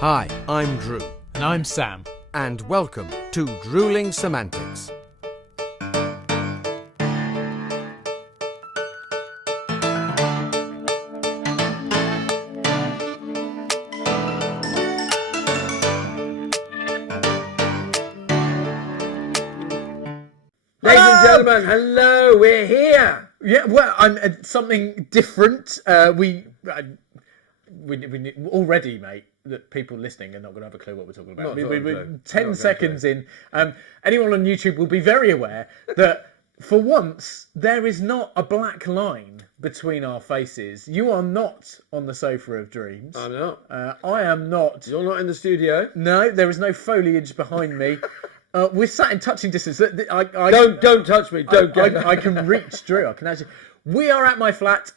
Hi, I'm Drew. And I'm Sam. And welcome to Drewling Samantics. Ladies and gentlemen, hello, we're here. Yeah, well, something different. We already, mate, that people listening are not going to have a clue what we're talking about. We're 10 seconds in. Anyone on YouTube will be very aware that for once there is not a black line between our faces. You are not on the sofa of dreams. I'm not. I am not. You're not in the studio. No, there is no foliage behind me. We're sat in touching distance. Don't touch me. I can reach Drew. I can actually. We are at my flat.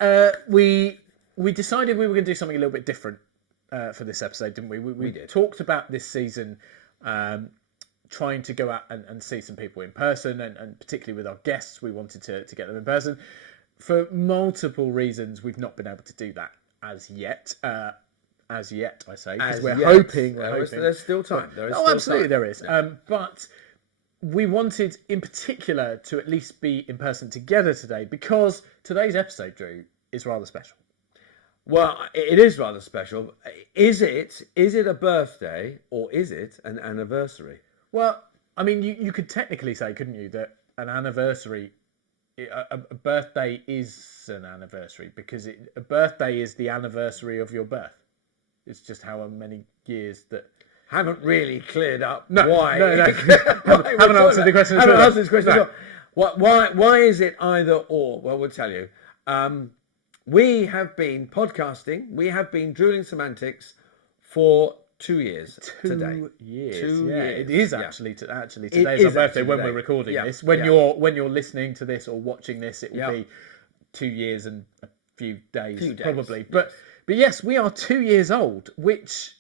We decided we were going to do something a little bit different for this episode, didn't we? We did. Talked about this season trying to go out and see some people in person, and particularly with our guests, we wanted to get them in person. For multiple reasons, we've not been able to do that as yet. As yet, I say, because we're hoping. There's still time. Absolutely, there is. But we wanted, in particular, to at least be in person together today, because today's episode, Drew, is rather special. Well, it is rather special. Is it a birthday or is it an anniversary? Well, I mean, you could technically say, couldn't you, that an anniversary, a birthday is an anniversary, because a birthday is the anniversary of your birth. It's just how many years that haven't really cleared up. Why? No. haven't answered the question. Haven't answered this question. Why is it either or? Well, we'll tell you. We have been podcasting. We have been Drewling Samantics for 2 years today. 2 years. 2 years. It is actually today's our birthday when we're recording this. When you're listening to this or watching this, it will be 2 years and a few days. Probably. But yes, we are 2 years old, which,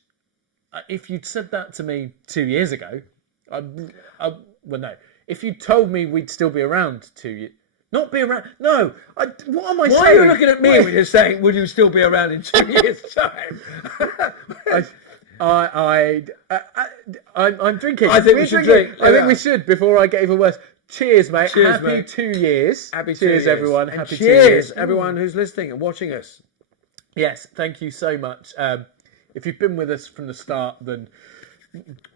if you'd said that to me 2 years ago, if you told me we'd still be around 2 years, not be around, no, what am I saying? Why are you looking at me when you're saying, would you still be around in 2 years' time? I'm drinking. I think we should drink. I think we should, before I get even worse. Cheers, mate. Cheers, Happy mate. 2 years. Happy 2 cheers, years. everyone. And Happy cheers, 2 years. everyone who's listening and watching us. Yes, thank you so much. If you've been with us from the start, then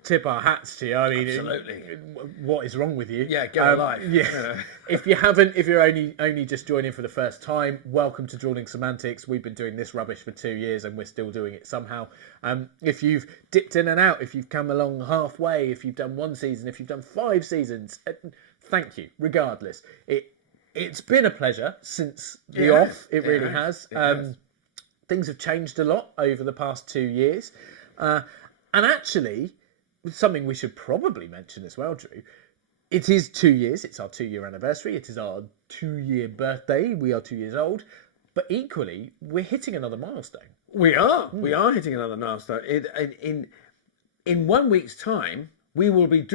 tip our hats to you. I mean, absolutely. What is wrong with you? Yeah, get a life. Yeah. If you haven't, if you're only just joining for the first time, welcome to Drewling Samantics. We've been doing this rubbish for 2 years, and we're still doing it somehow. If you've dipped in and out, if you've come along halfway, if you've done one season, if you've done 5 seasons, thank you. Regardless, it's been a pleasure since the off. It really has. Things have changed a lot over the past 2 years. And actually, something we should probably mention as well, Drew, it is 2 years. It's our 2-year anniversary. It is our 2-year birthday. We are 2 years old. But equally, we're hitting another milestone. We are. We are hitting another milestone. In 1 week's time, we will be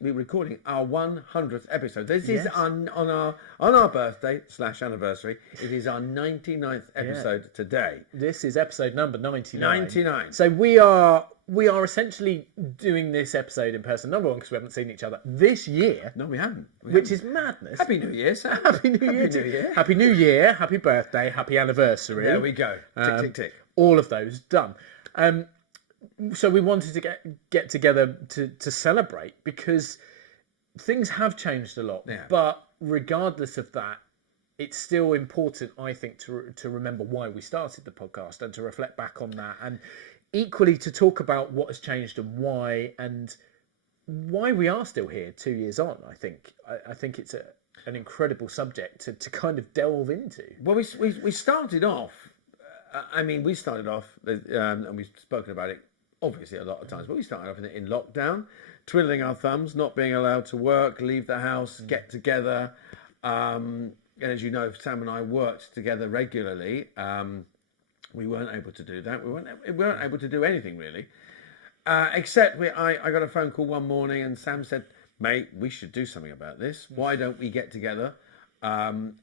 recording our 100th episode. This is on our birthday / anniversary. It is our 99th episode today. This is episode number 99. 99. So we are essentially doing this episode in person. Number one, because we haven't seen each other this year. No, we haven't. Which is madness. Happy New Year, Sam. Happy New Year. Happy New Year. Happy birthday. Happy anniversary. There we go. Tick, tick, tick. All of those done. So we wanted to get together to celebrate, because things have changed a lot. Yeah. But regardless of that, it's still important, I think, to remember why we started the podcast and to reflect back on that, and equally to talk about what has changed and why we are still here 2 years on. I think it's an incredible subject to kind of delve into. Well, we started off. We started off, and we've spoken about it obviously a lot of times, but we started off in lockdown, twiddling our thumbs, not being allowed to work, leave the house, get together. And as you know, Sam and I worked together regularly. We weren't able to do that. We weren't able to do anything really, except I got a phone call one morning, and Sam said, "Mate, we should do something about this. Why don't we get together, and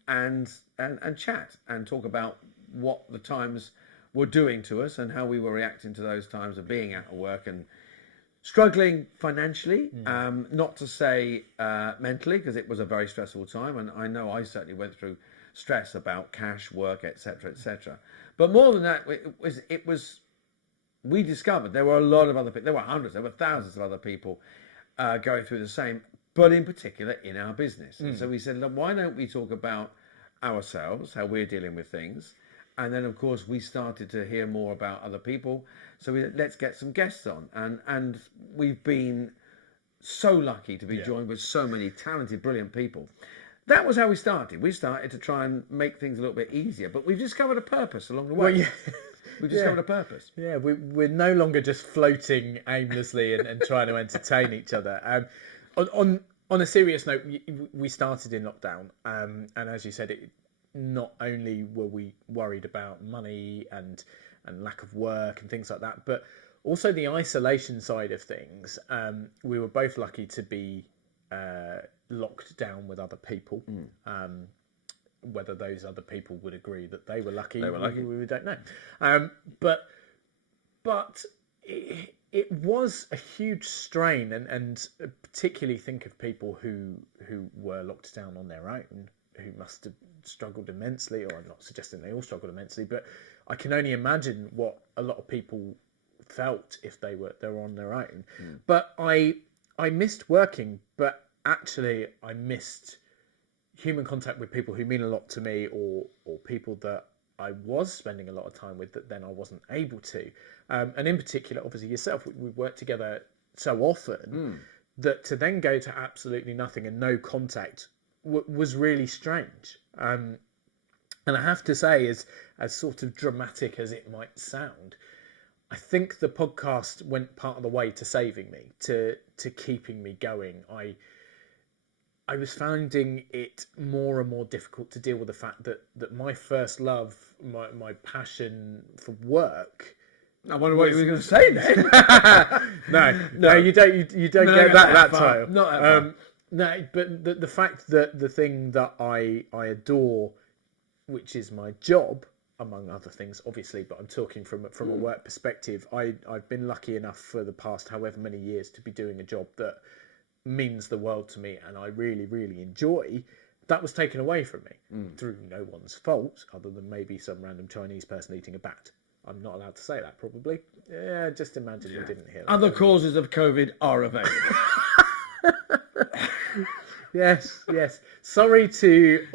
chat and talk about what the times were doing to us and how we were reacting to those times of being out of work and struggling financially, not to say mentally, because it was a very stressful time, and I know I certainly went through stress about cash, work, etc., etc. But more than that, it was we discovered there were a lot of other people. There were hundreds, there were thousands of other people going through the same, but in particular in our business. And so we said, look, why don't we talk about ourselves, how we're dealing with things, and then of course we started to hear more about other people. So let's get some guests on, and we've been so lucky to be joined with so many talented, brilliant people. That was how we started. We started to try and make things a little bit easier, but we've discovered a purpose along the way. Well, yeah. We've discovered a purpose. Yeah, we're no longer just floating aimlessly and trying to entertain each other. On a serious note, we started in lockdown, and as you said, not only were we worried about money and lack of work and things like that, but also the isolation side of things. We were both lucky to be locked down with other people. Whether those other people would agree that they were lucky, we don't know. But it was a huge strain, and particularly think of people who were locked down on their own, who must have struggled immensely. Or I'm not suggesting they all struggled immensely, but I can only imagine what a lot of people felt if they were on their own. But I missed working, but actually I missed human contact with people who mean a lot to me, or people that I was spending a lot of time with that then I wasn't able to. And in particular, obviously yourself, we worked together so often that to then go to absolutely nothing and no contact was really strange. And I have to say, as sort of dramatic as it might sound, I think the podcast went part of the way to saving me, to keeping me going. I was finding it more and more difficult to deal with the fact that my first love, my passion for work. I wonder what you were going to say then. No, you don't get that far. time. Not that far. No, but the fact that the thing that I adore, which is my job, among other things, obviously, but I'm talking from a work perspective. I've been lucky enough for the past however many years to be doing a job that means the world to me and I really, really enjoy. That was taken away from me through no one's fault, other than maybe some random Chinese person eating a bat. I'm not allowed to say that, probably. Yeah, just imagine you didn't hear that. Other causes of COVID are available. Yes. Sorry to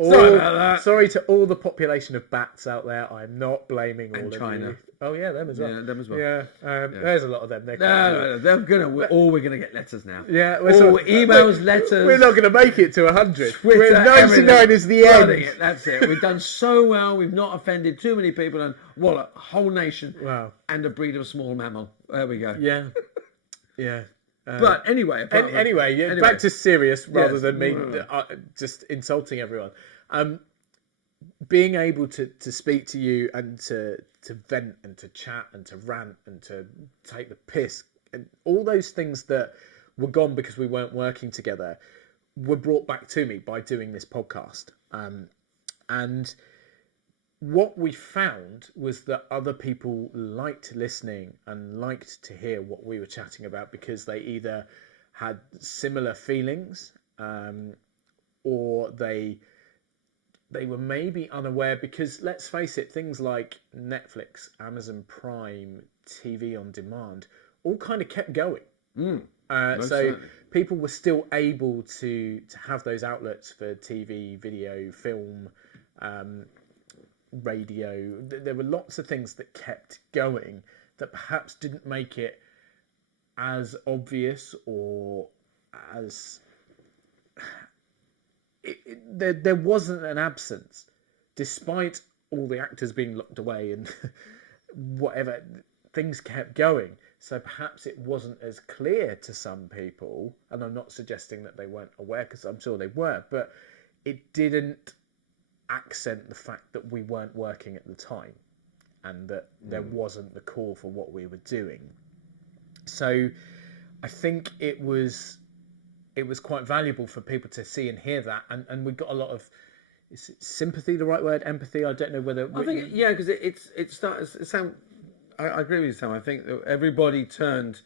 all the population of bats out there. I'm not blaming all of China. you. Oh yeah, them as well. Yeah, them as well. Yeah, there's a lot of them. No, they're gonna. We're gonna get letters now. Yeah, emails, letters. We're not going to make it to 100. Twitter, We're 99 is the end. It, that's it. We've done so well. We've not offended too many people, and a whole nation. Wow. And a breed of small mammal. There we go. Yeah. But anyway, back to serious rather than me just insulting everyone. Being able to speak to you and to vent and to chat and to rant and to take the piss and all those things that were gone because we weren't working together were brought back to me by doing this podcast. And what we found was that other people liked listening and liked to hear what we were chatting about because they either had similar feelings or they were maybe unaware, because let's face it, things like Netflix, Amazon Prime, TV on demand all kind of kept going. So certainly. people were still able to have those outlets for TV, video, film, radio. There were lots of things that kept going that perhaps didn't make it as obvious or as there wasn't an absence, despite all the actors being locked away and whatever. Things kept going, so perhaps it wasn't as clear to some people, and I'm not suggesting that they weren't aware, because I'm sure they were, but it didn't accent the fact that we weren't working at the time and that there wasn't the call for what we were doing. So I think it was quite valuable for people to see and hear that, and we got a lot of is it sympathy the right word? Empathy? I don't know whether. I think because it starts. Sam, I agree with you, Sam. I think that everybody turned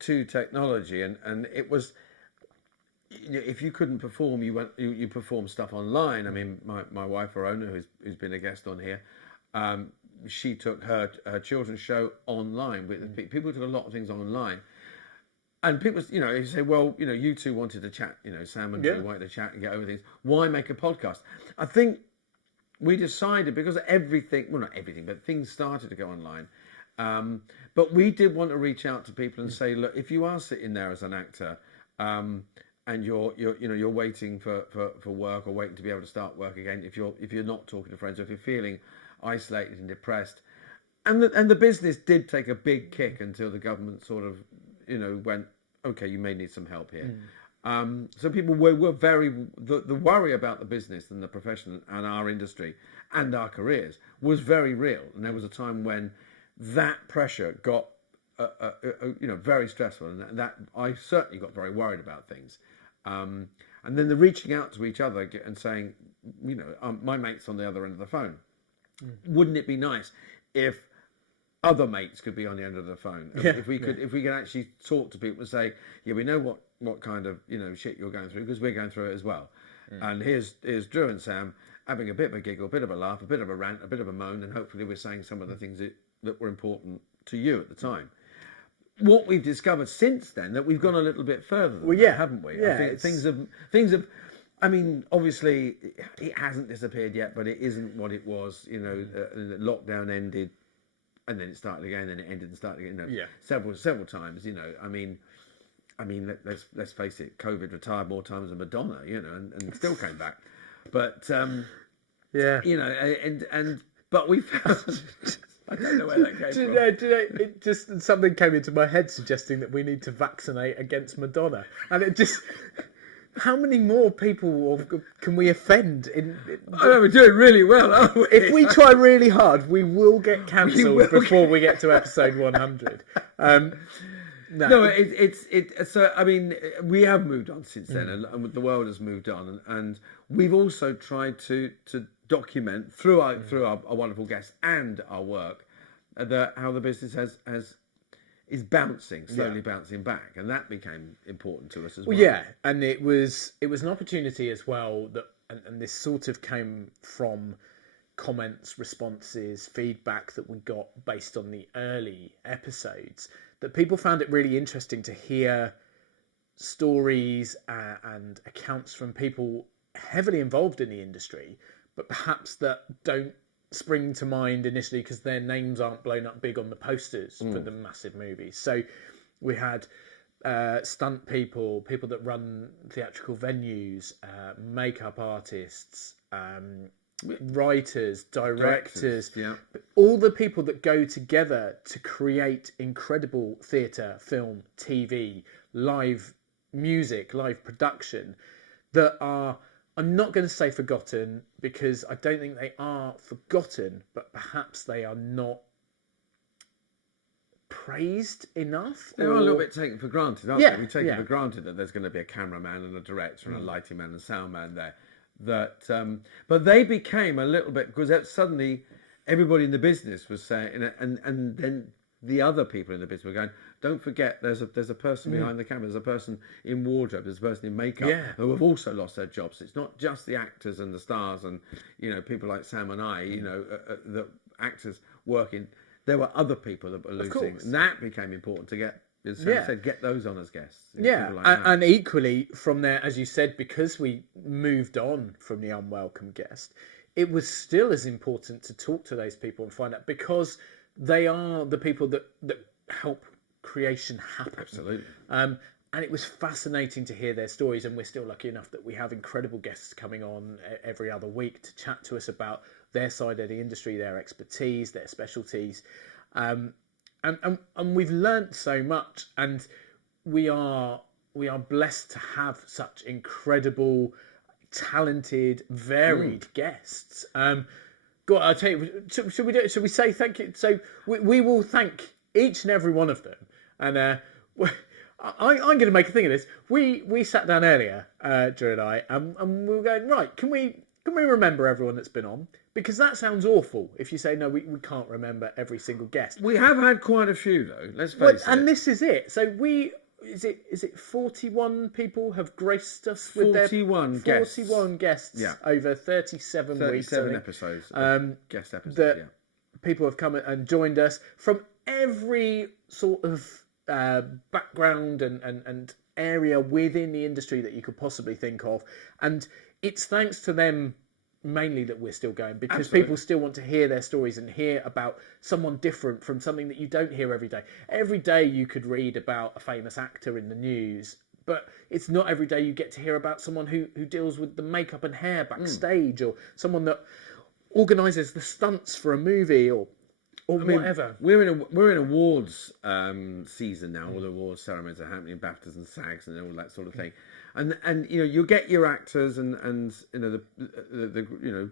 to technology, and it was. If you couldn't perform, you perform stuff online. I mean, my wife Verona, who's been a guest on here, she took her children's show online. People took a lot of things online, and people, you say, well, you two wanted to chat. Sam and Drew wanted to chat and get over things. Why make a podcast? I think we decided because everything, well, not everything, but things started to go online. But we did want to reach out to people and say, look, if you are sitting there as an actor. And you're waiting for work or waiting to be able to start work again. If you're not talking to friends, or if you're feeling isolated and depressed, and the business did take a big kick until the government sort of went, okay, you may need some help here. So people were very the worry about the business and the profession and our industry and our careers was very real, and there was a time when that pressure got very stressful, and that I certainly got very worried about things. And then the reaching out to each other and saying, my mate's on the other end of the phone. Wouldn't it be nice if other mates could be on the end of the phone? If we could actually talk to people and say, we know what kind of shit you're going through, because we're going through it as well. And here's Drew and Sam having a bit of a giggle, a bit of a laugh, a bit of a rant, a bit of a moan, and hopefully we're saying some of the things that were important to you at the time. What we've discovered since then, that we've gone a little bit further than that, haven't we? Yeah, I think things have. I mean, obviously, it hasn't disappeared yet, but it isn't what it was. The lockdown ended, and then it started again, and it ended and started again. Several times. I mean, let's face it. COVID retired more times than Madonna. And still came back. But but we found. I don't know where that came from. It just something came into my head suggesting that we need to vaccinate against Madonna, and it just. How many more people can we offend? I know we're doing really well, aren't we? If we try really hard, we will get cancelled before we get to episode 100. So I mean, we have moved on since then, and the world has moved on, and we've also tried to document through our wonderful guests and our work how the business is slowly bouncing back, and that became important to us as well. Yeah, and it was an opportunity as well that, and this sort of came from comments, responses, feedback that we got based on the early episodes, that people found it really interesting to hear stories and accounts from people heavily involved in the industry, but perhaps that don't spring to mind initially because their names aren't blown up big on the posters for the massive movies. So we had stunt people that run theatrical venues, makeup artists, writers, directors, all the people that go together to create incredible theatre, film, TV, live music, live production that are, I'm not going to say forgotten, because I don't think they are forgotten, but perhaps they are not praised enough. They're a little bit taken for granted, aren't they? We take it for granted that there's going to be a cameraman and a director and a lighting man and a sound man there. But they became a little bit, because suddenly everybody in the business was saying, and then the other people in the business were going, don't forget, there's a person behind the camera, there's a person in wardrobe, there's a person in makeup who have also lost their jobs. It's not just the actors and the stars and people like Sam and I, the actors working. There were other people that were losing, and that became important to get. As Sam said, get those on as guests. And equally from there, as you said, because we moved on from the unwelcome guest, it was still as important to talk to those people and find out, because they are the people that help creation happen. Absolutely. And it was fascinating to hear their stories, and we're still lucky enough that we have incredible guests coming on every other week to chat to us about their side of the industry, their expertise, their specialties. And we've learnt so much, and we are blessed to have such incredible, talented, varied guests. Go on, I'll tell you. Should we do it? Should we say thank you? So we will thank each and every one of them. And I'm going to make a thing of this. We sat down earlier, Drew and I, and we were going, right, can we can we remember everyone that's been on? Because that sounds awful if you say, no, we can't remember every single guest. We have had quite a few, though. Let's face Well, it. and this is it. So is it 41 people have graced us with 41 guests. 41 guests Yeah. over 37 weeks. 37 episodes. Guest episodes, That yeah. people have come and joined us from every sort of background and area within the industry that you could possibly think of. And it's thanks to them mainly that we're still going, because Absolutely. people still want to hear their stories and hear about someone different from something that you don't hear every day. Every day you could read about a famous actor in the news, but it's not every day you get to hear about someone who deals with the makeup and hair backstage, or someone that organises the stunts for a movie, or whatever. We're in awards season now. All the awards ceremonies are happening, BAFTAs and SAGs and all that sort of thing. And you know, you get your actors and you know the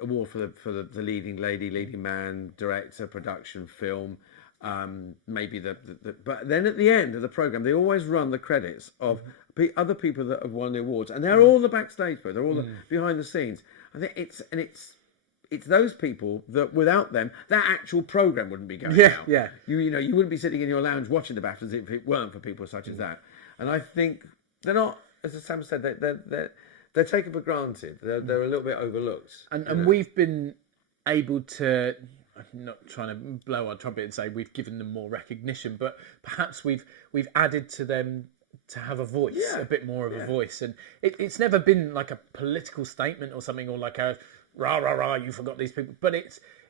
award for the leading lady, leading man, director, production, film. Maybe but then at the end of the program, they always run the credits of other people that have won the awards, and they're all the backstage people. They're all the behind the scenes. I think it's those people that without them, that actual program wouldn't be going out. Yeah. You know, you wouldn't be sitting in your lounge watching the BAFTAs if it weren't for people such as that. And I think they're not, as Sam said, they're taken for granted. They're a little bit overlooked. And we've been able to, I'm not trying to blow our trumpet and say we've given them more recognition, but perhaps we've added to them to have a voice, a bit more of a voice. And it's never been like a political statement or something, or like a rah, rah, rah, you forgot these people. But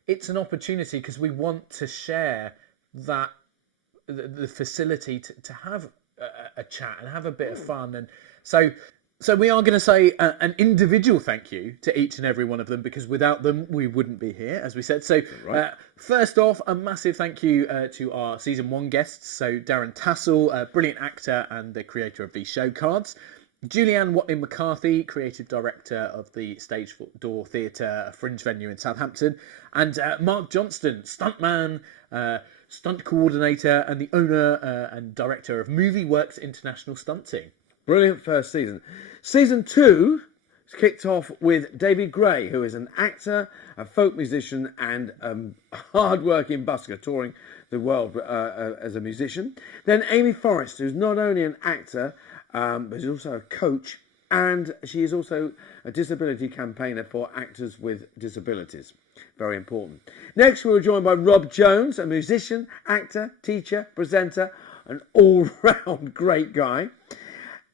it's an opportunity because we want to share that, the facility to have a chat and have a bit of fun. And so we are going to say an individual thank you to each and every one of them, because without them we wouldn't be here, as we said. So first off, a massive thank you to our season 1 guests. So Darren Tassel, a brilliant actor and the creator of these show cards. Julianne Watling McCarthy, creative director of the Stage Door Theatre, a fringe venue in Southampton. And Mark Johnston, stuntman, stunt coordinator, and the owner and director of Movie Works International Stunt Team. Brilliant first season. Season 2 is kicked off with David Gray, who is an actor, a folk musician, and a hard-working busker touring the world as a musician. Then Amy Forrest, who's not only an actor, but she's also a coach, and she is also a disability campaigner for actors with disabilities. Very important. Next, we were joined by Rob Jones, a musician, actor, teacher, presenter, an all-round great guy.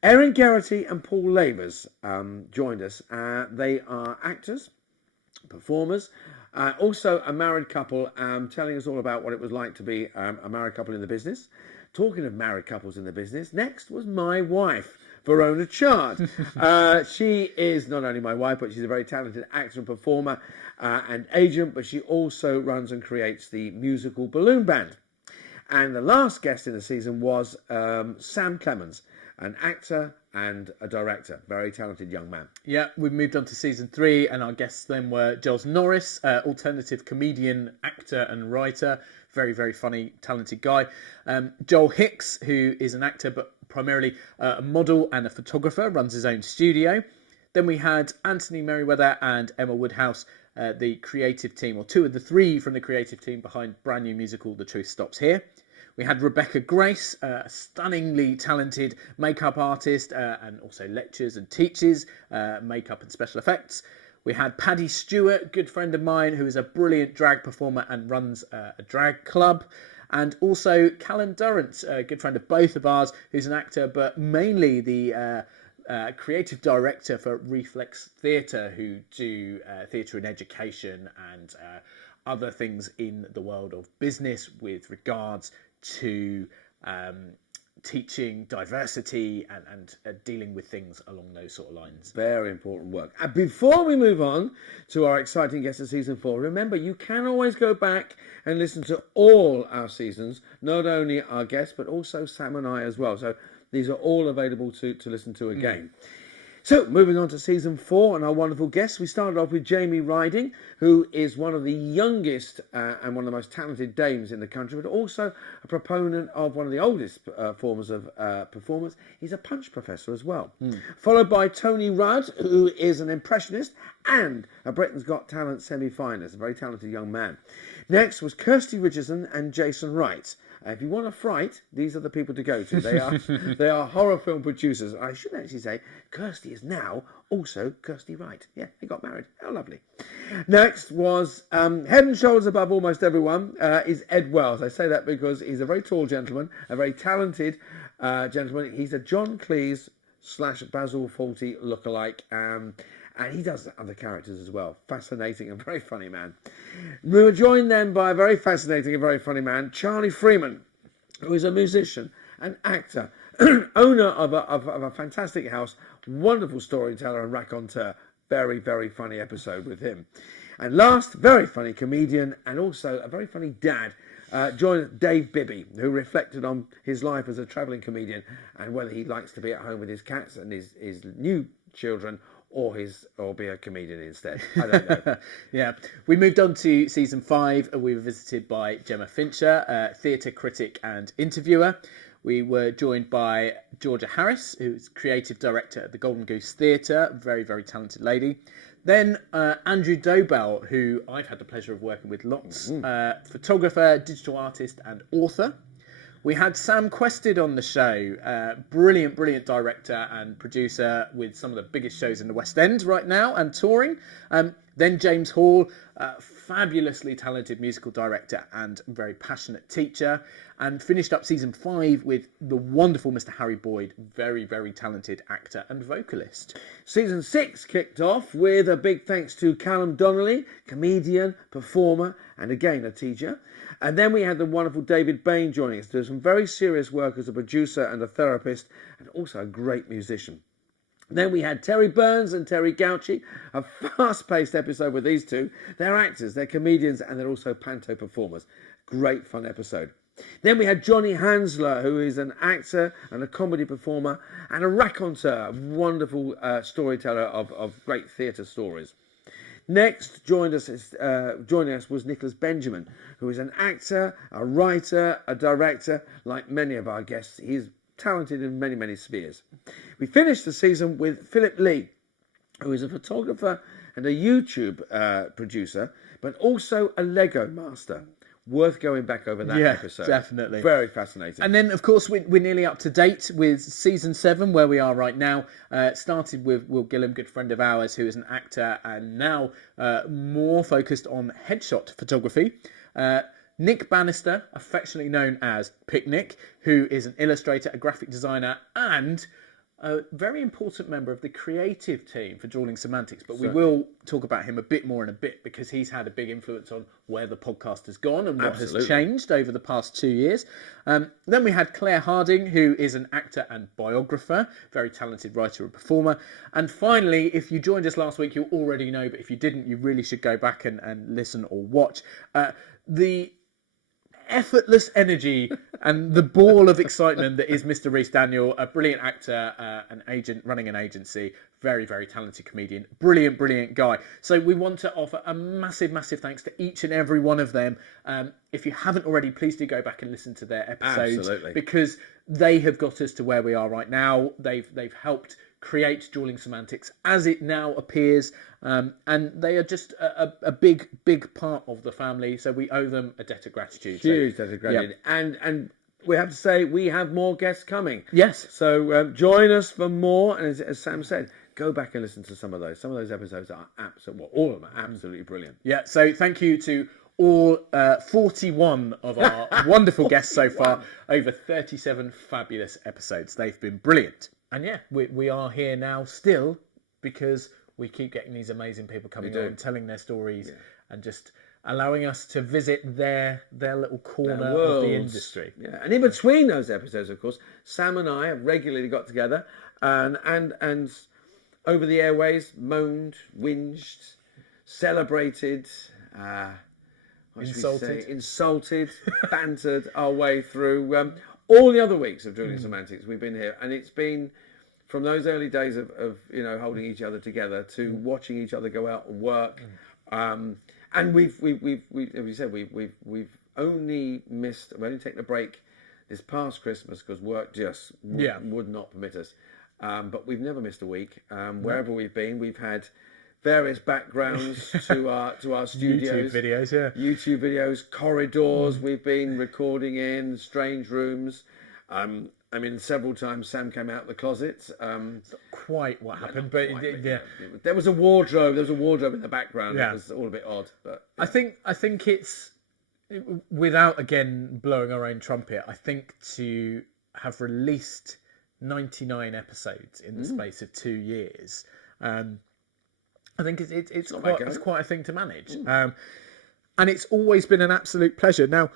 Erin Garrity and Paul Labers joined us. They are actors, performers, also a married couple, telling us all about what it was like to be a married couple in the business. Talking of married couples in the business, next was my wife, Verona Chard. She is not only my wife, but she's a very talented actor and performer and agent, but she also runs and creates the musical Balloon Band. And the last guest in the season was Sam Clemens, an actor and a director, very talented young man. Yeah, we've moved on to season 3, and our guests then were Giles Norris, alternative comedian, actor and writer, very, very funny, talented guy. Joel Hicks, who is an actor but primarily a model and a photographer, runs his own studio. Then we had Anthony Merriweather and Emma Woodhouse, the creative team, or 2 of the 3 from the creative team behind brand new musical The Truth Stops Here. We had Rebecca Grace, a stunningly talented makeup artist and also lectures and teaches makeup and special effects. We had Paddy Stewart, good friend of mine, who is a brilliant drag performer and runs a drag club. And also Callan Durrant, a good friend of both of ours, who's an actor, but mainly the creative director for Reflex Theatre, who do theatre in education and other things in the world of business with regards to teaching diversity and dealing with things along those sort of lines. Very important work. And before we move on to our exciting guest of season 4, remember you can always go back and listen to all our seasons, not only our guests but also Sam and I as well. So these are all available to listen to again. So, moving on to season 4 and our wonderful guests, we started off with Jamie Riding, who is one of the youngest and one of the most talented dames in the country, but also a proponent of one of the oldest forms of performance. He's a punch professor as well. Followed by Tony Rudd, who is an impressionist and a Britain's Got Talent semi-finalist, a very talented young man. Next was Kirsty Richardson and Jason Wright. If you want a fright, these are the people to go to. They are horror film producers. I should actually say Kirsty is now also Kirsty Wright. Yeah, they got married. How lovely. Next was head and shoulders above almost everyone is Ed Wells. I say that because he's a very tall gentleman, a very talented gentleman. He's a John Cleese / Basil Fawlty lookalike. And he does other characters as well. Fascinating and very funny man. We were joined then by a very fascinating and very funny man, Charlie Freeman, who is a musician, an actor, owner of a fantastic house, wonderful storyteller and raconteur. Very, very funny episode with him. And last, very funny comedian and also a very funny dad, joined Dave Bibby, who reflected on his life as a travelling comedian and whether he likes to be at home with his cats and his new children, or be a comedian instead. I don't know. Yeah. We moved on to season 5. We were visited by Gemma Fincher, theatre critic and interviewer. We were joined by Georgia Harris, who's creative director at the Golden Goose Theatre, very, very talented lady. Then Andrew Dobell, who I've had the pleasure of working with lots, photographer, digital artist and author. We had Sam Quested on the show, brilliant director and producer with some of the biggest shows in the West End right now and touring. Then James Hall, fabulously talented musical director and very passionate teacher. And finished up season 5 with the wonderful Mr. Harry Boyd, very, very talented actor and vocalist. Season 6 kicked off with a big thanks to Callum Donnelly, comedian, performer, and again a teacher. And then we had the wonderful David Bain joining us to do some very serious work as a producer and a therapist, and also a great musician. Then we had Terry Burns and Terry Gauchi, a fast-paced episode with these two. They're actors, they're comedians, and they're also panto performers. Great fun episode. Then we had Johnny Hansler, who is an actor and a comedy performer and a raconteur, a wonderful storyteller of great theatre stories. Next, joining us was Nicholas Benjamin, who is an actor, a writer, a director. Like many of our guests, he's talented in many, many spheres. We finished the season with Philip Lee, who is a photographer and a YouTube producer, but also a Lego master. Worth going back over that episode. Definitely. Very fascinating. And then, of course, we're nearly up to date with season 7, where we are right now. Started with Will Gillam, good friend of ours, who is an actor and now more focused on headshot photography. Nick Bannister, affectionately known as Picnic, who is an illustrator, a graphic designer, and a very important member of the creative team for Drewling Samantics. But we will talk about him a bit more in a bit, because he's had a big influence on where the podcast has gone and what has changed over the past 2 years. Then we had Claire Harding, who is an actor and biographer, very talented writer and performer. And finally, if you joined us last week, you already know, but if you didn't, you really should go back and listen or watch. The effortless energy and the ball of excitement that is Mr. Rhys Daniel, a brilliant actor, an agent running an agency, very, very talented comedian, brilliant guy. So we want to offer a massive thanks to each and every one of them. If you haven't already, please do go back and listen to their episodes. Absolutely. Because they have got us to where we are right now. They've helped create Drewling Samantics as it now appears, and they are just a big part of the family, so we owe them a debt of gratitude. Huge debt of gratitude. Yeah. And we have to say we have more guests coming. Yes. So join us for more, and as Sam said, go back and listen to some of those. Some of those episodes are all of them are absolutely brilliant. Yeah, so thank you to all 41 of our wonderful guests so far, over 37 fabulous episodes. They've been brilliant. And yeah, we are here now still because we keep getting these amazing people coming on, telling their stories and just allowing us to visit their little corner of the industry. Yeah. And in between those episodes, of course, Sam and I have regularly got together and over the airways, moaned, whinged, celebrated, insulted, bantered our way through all the other weeks of Drewling Samantics. We've been here, and it's been from those early days of holding each other together to watching each other go out and work. And we've as you said, we've only taken a break this past Christmas because work just would not permit us. But we've never missed a week. Wherever we've been, we've had various backgrounds to our studios, YouTube videos, corridors we've been recording in, strange rooms. Several times Sam came out of the closet. It's not quite what happened, but there was a wardrobe. There was a wardrobe in the background. It was all a bit odd, but I think it's, without again blowing our own trumpet, I think to have released 99 episodes in the space of 2 years, I think it's quite a thing to manage, and it's always been an absolute pleasure. Now,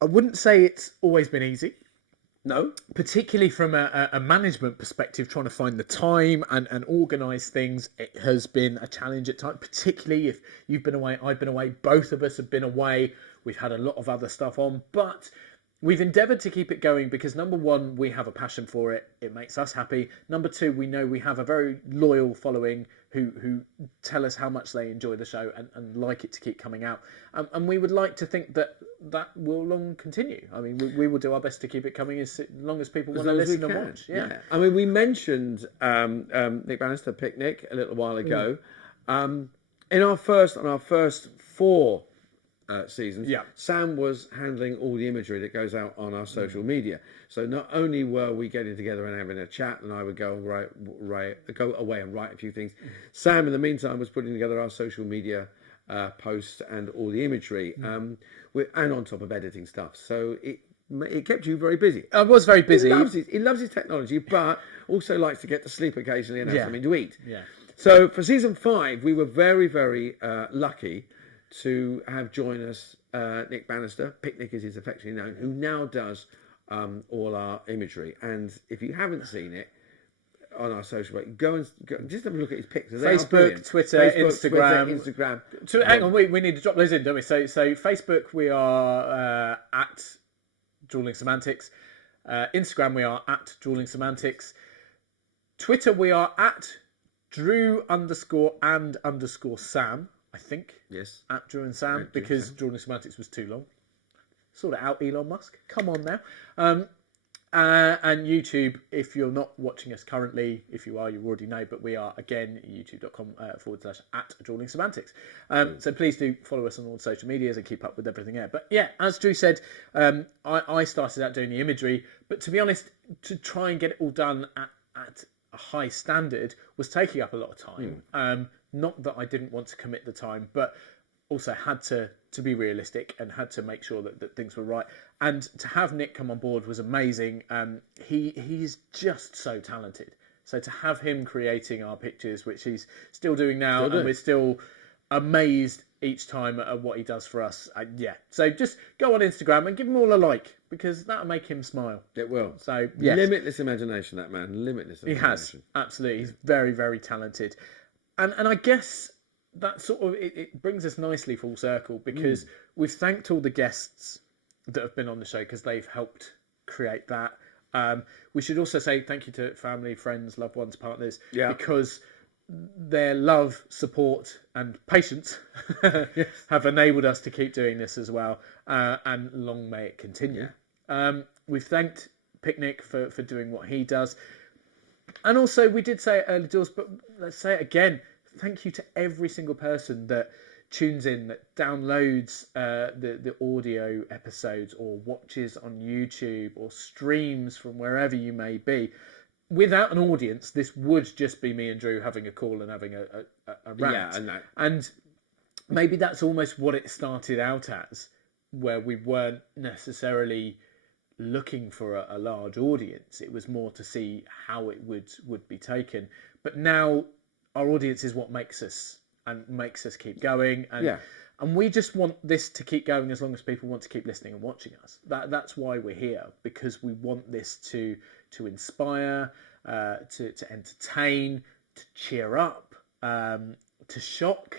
I wouldn't say it's always been easy. No, particularly from a management perspective, trying to find the time and organise things, it has been a challenge at times, particularly if you've been away, I've been away, both of us have been away, we've had a lot of other stuff on, but we've endeavoured to keep it going because, number one, we have a passion for it, it makes us happy. Number two, we know we have a very loyal following who tell us how much they enjoy the show and like it to keep coming out. And we would like to think that will long continue. I mean, we will do our best to keep it coming as long as people want to listen and watch. Yeah. I mean, we mentioned Nick Bannister Picnic a little while ago. On our first 4 seasons, Sam was handling all the imagery that goes out on our social media. So not only were we getting together and having a chat, and I would go away and write a few things, Sam in the meantime was putting together our social media posts and all the imagery, and on top of editing stuff. So it kept you very busy. I was very busy. He loves his technology, but also likes to get to sleep occasionally and have something to eat. Yeah. So for season 5, we were very, very lucky to have join us Nick Bannister, Picnic as he's affectionately known, who now does all our imagery. And if you haven't seen it on our social media, go just have a look at his pictures. Facebook, Twitter, Instagram. Hang on, we need to drop those in, don't we? So Facebook, we are at Drewling Samantics. Instagram, we are at Drewling Samantics. Twitter, we are at Drew_and_Sam. I think. Yes. At Drew and Sam, because Drewling Samantics was too long. Sort it out, Elon Musk. Come on now. And YouTube, if you're not watching us currently, if you are, you already know, but we are, again, youtube.com/at Drewling Samantics. So please do follow us on all social medias and keep up with everything there. But yeah, as Drew said, I started out doing the imagery, but to be honest, to try and get it all done at a high standard was taking up a lot of time. Not that I didn't want to commit the time, but also had to be realistic and had to make sure that things were right. And to have Nick come on board was amazing. He's just so talented. So to have him creating our pictures, which he's still doing now, and we're still amazed each time at what he does for us. So just go on Instagram and give him all a like, because that'll make him smile. It will. So yes. Limitless imagination, that man. Limitless imagination. He has, absolutely. He's very, very talented. And I guess that sort of, it brings us nicely full circle, because we've thanked all the guests that have been on the show because they've helped create that. We should also say thank you to family, friends, loved ones, partners, because their love, support and patience have enabled us to keep doing this as well, and long may it continue. We've thanked Picnic for doing what he does, and also we did say it early doors, but let's say it again, thank you to every single person that tunes in, that downloads the audio episodes or watches on YouTube or streams from wherever you may be. Without an audience, this would just be me and Drew having a call and having a rant. Yeah, and maybe that's almost what it started out as, where we weren't necessarily looking for a large audience. It was more to see how it would be taken. But now our audience is what makes us keep going. And we just want this to keep going as long as people want to keep listening and watching us. That's why we're here, because we want this to inspire, to entertain, to cheer up, to shock.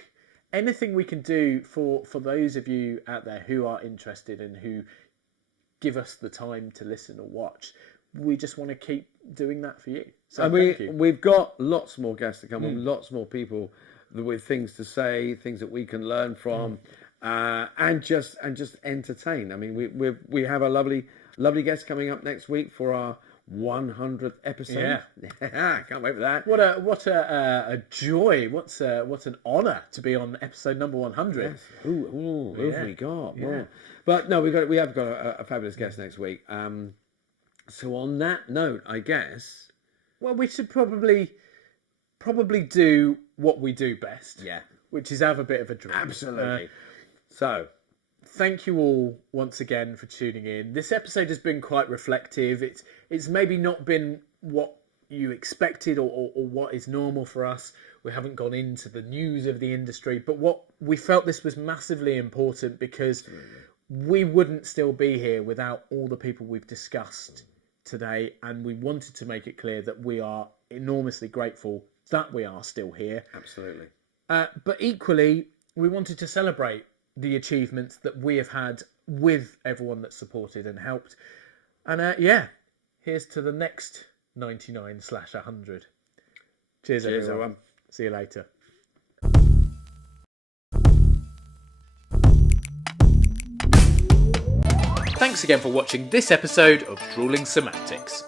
Anything we can do for those of you out there who are interested and who give us the time to listen or watch, we just want to keep doing that for you. So And thank you. we've got lots more guests to come on, lots more people with things to say, things that we can learn from, and just entertain. I mean, we have a lovely guest coming up next week for our 100th episode. Yeah, can't wait for that. What a joy! What an honour to be on episode number 100. Yes. Who have we got? Yeah. Well, but no, we have got a fabulous guest next week. So on that note, I guess. Well, we should probably do what we do best. Yeah. Which is have a bit of a drink. Absolutely. So, thank you all once again for tuning in. This episode has been quite reflective. It's maybe not been what you expected or what is normal for us. We haven't gone into the news of the industry, but what we felt this was massively important because we wouldn't still be here without all the people we've discussed today, and we wanted to make it clear that we are enormously grateful that we are still here. absolutely. But equally, we wanted to celebrate the achievements that we have had with everyone that supported and helped. And here's to the next 99/100. Cheers everyone. See you later. Thanks again for watching this episode of Drewling Samantics.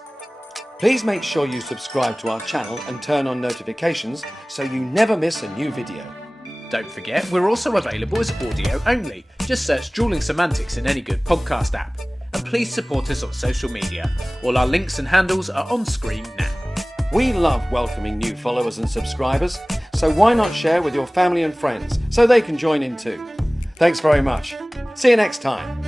Please make sure you subscribe to our channel and turn on notifications so you never miss a new video. Don't forget, we're also available as audio only. Just search Drewling Samantics in any good podcast app. And please support us on social media. All our links and handles are on screen now. We love welcoming new followers and subscribers, so why not share with your family and friends so they can join in too? Thanks very much. See you next time.